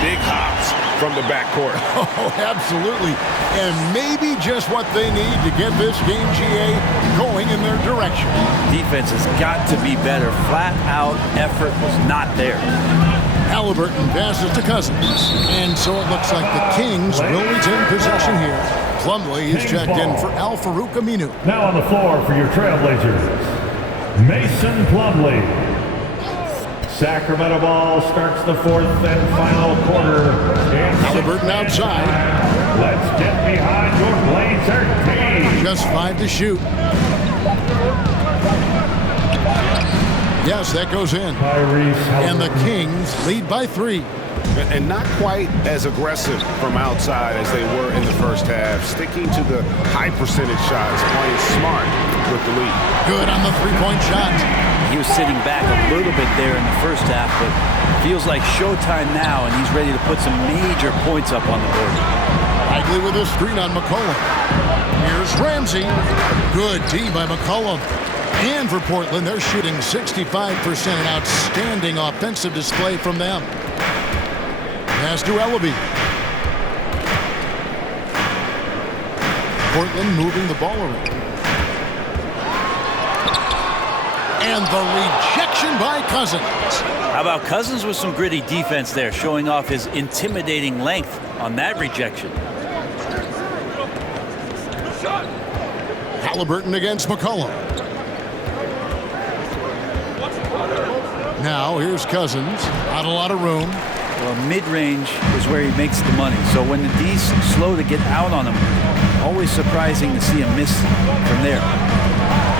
Big hops from the backcourt. Oh, absolutely. And maybe just what they need to get this game, GA, going in their direction. Defense has got to be better. Flat out effort was not there. Halliburton passes to Cousins. And so it looks like the Kings will retain possession here. Plumlee is checked in for Al-Farouq Aminu. Now on the floor for your Trailblazers, Mason Plumlee. Sacramento ball starts the fourth and final quarter. Halliburton outside. Let's get behind your Blazer team. Just 5 to shoot. Yes, that goes in. And the Kings lead by 3. And not quite as aggressive from outside as they were in the first half. Sticking to the high percentage shots, playing smart with the lead. Good on the three-point shot. He was sitting back a little bit there in the first half, but feels like showtime now, and he's ready to put some major points up on the board. Bagley with a screen on McCollum. Here's Ramsey. Good D by McCollum. And for Portland, they're shooting 65%. An outstanding offensive display from them. Pass to Ellaby. Portland moving the ball around. And the rejection by Cousins. How about Cousins with some gritty defense there, showing off his intimidating length on that rejection. Halliburton against McCollum. Now here's Cousins. Not a lot of room. Well, mid-range is where he makes the money. So when the D's slow to get out on him, always surprising to see him miss from there.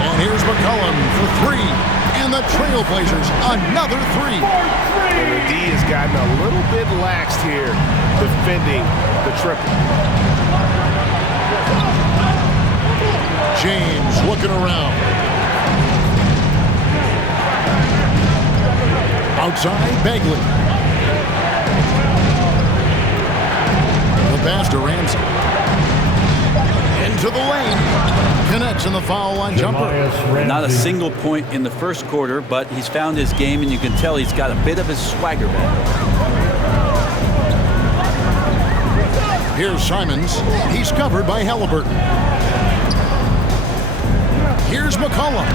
And here's McCollum for three. And the Trailblazers, another three. And the D has gotten a little bit laxed here defending the triple. James looking around. Outside, Bagley. The pass to Ramsey. Into the lane. Connects in the foul line jumper. Not a single point in the first quarter, but he's found his game, and you can tell he's got a bit of his swagger back. Here's Simons. He's covered by Halliburton. Here's McCollum.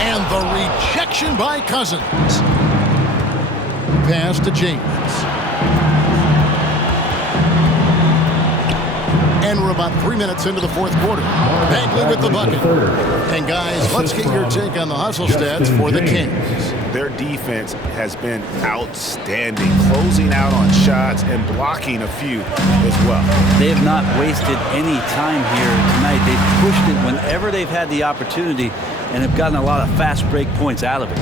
And the rejection by Cousins. Pass to James. And we're about 3 minutes into the fourth quarter. Bagley with the bucket. And guys, let's get your take on the hustle stats for the Kings. Their defense has been outstanding, closing out on shots and blocking a few as well. They have not wasted any time here tonight. They've pushed it whenever they've had the opportunity and have gotten a lot of fast break points out of it.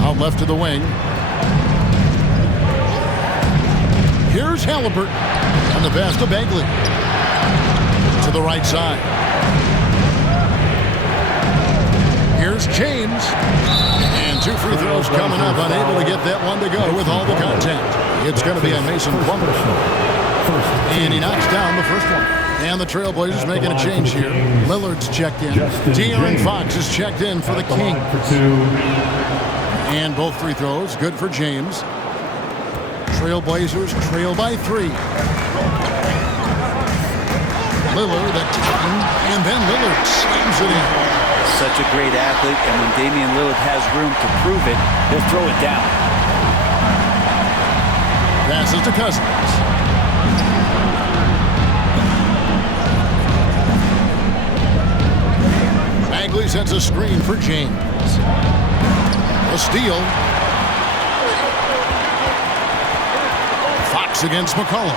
Out left to the wing. Here's Halliburton. And the pass to Bagley. To the right side. Here's James. And two free throws coming up. Unable to get that one to go with all the contact. It's going to be a Mason Plumlee. And he knocks down the first one. And the Trailblazers making a change here. Lillard's checked in. De'Aaron Fox is checked in for the Kings. And both free throws good for James. Trailblazers trail by 3. Lillard at 10, and then Lillard slams it in. Such a great athlete, and when Damian Lillard has room to prove it, he'll throw it down. Passes to Cousins. Bagley sets a screen for James. A steal. Fox against McCollum.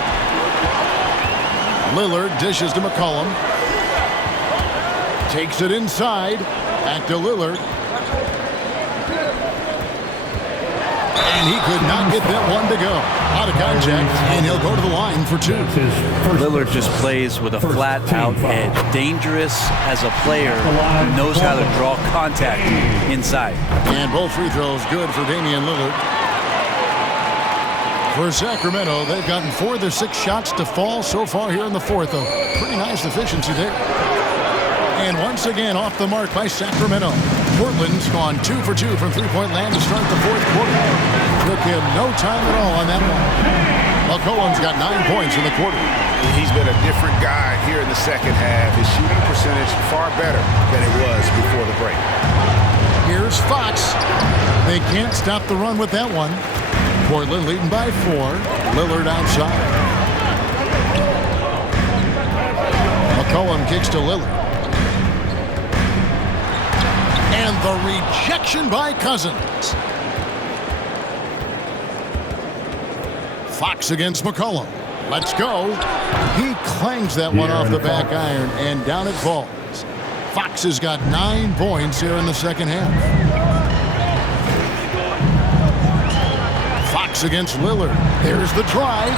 Lillard dishes to McCollum. Takes it inside. Back to Lillard. And he could not get that one to go. Out of contact, and he'll go to the line for 2. Lillard just plays with a flat-out edge. Dangerous as a player who knows how to draw contact inside. And both free throws good for Damian Lillard. For Sacramento, they've gotten 4 of their 6 shots to fall so far here in the fourth. A pretty nice efficiency there. And once again, off the mark by Sacramento. Portland's gone 2 for 2 from three-point land to start the fourth quarter. Took him no time at all on that one. McCollum's got 9 points in the quarter. He's been a different guy here in the second half. His shooting percentage far better than it was before the break. Here's Fox. They can't stop the run with that one. Portland leading by 4. Lillard outside. McCollum kicks to Lillard. And the rejection by Cousins. Fox against McCollum. Let's go. He clangs that one off the back iron, and down it falls. Fox has got 9 points here in the second half. Fox against Lillard. There's the drive.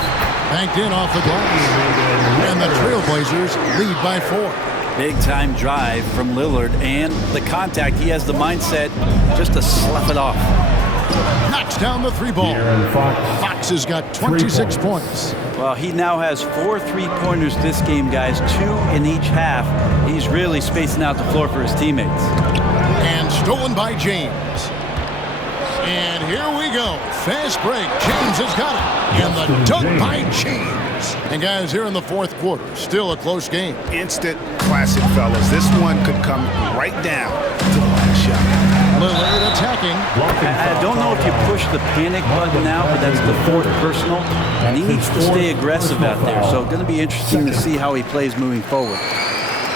Banked in off the glass. And the Trailblazers lead by 4. Big time drive from Lillard, and the contact. He has the mindset just to slough it off. Knocks down the 3-ball. Fox has got 26 points. Well, he now has 4 3-pointers this game, guys. 2 in each half. He's really spacing out the floor for his teammates. And stolen by James. And here we go. Fast break. James has got it. And the dunk by James. And guys, here in the fourth quarter, still a close game. Instant classic, fellas. This one could come right down to the last shot. Lillard attacking. I don't know if you push the panic button now, but that's the 4th personal. And he needs to stay aggressive out there. So going to be interesting to see how he plays moving forward.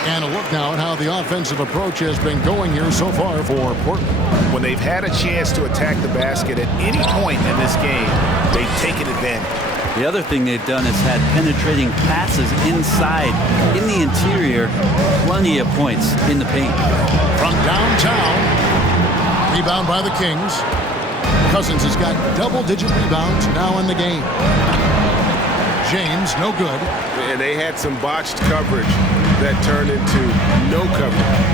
And a look now at how the offensive approach has been going here so far for Portland. When they've had a chance to attack the basket at any point in this game, they've taken advantage. The other thing they've done is had penetrating passes inside, in the interior, plenty of points in the paint. From downtown, rebound by the Kings. Cousins has got double-digit rebounds now in the game. James, no good. And they had some botched coverage that turned into no coverage.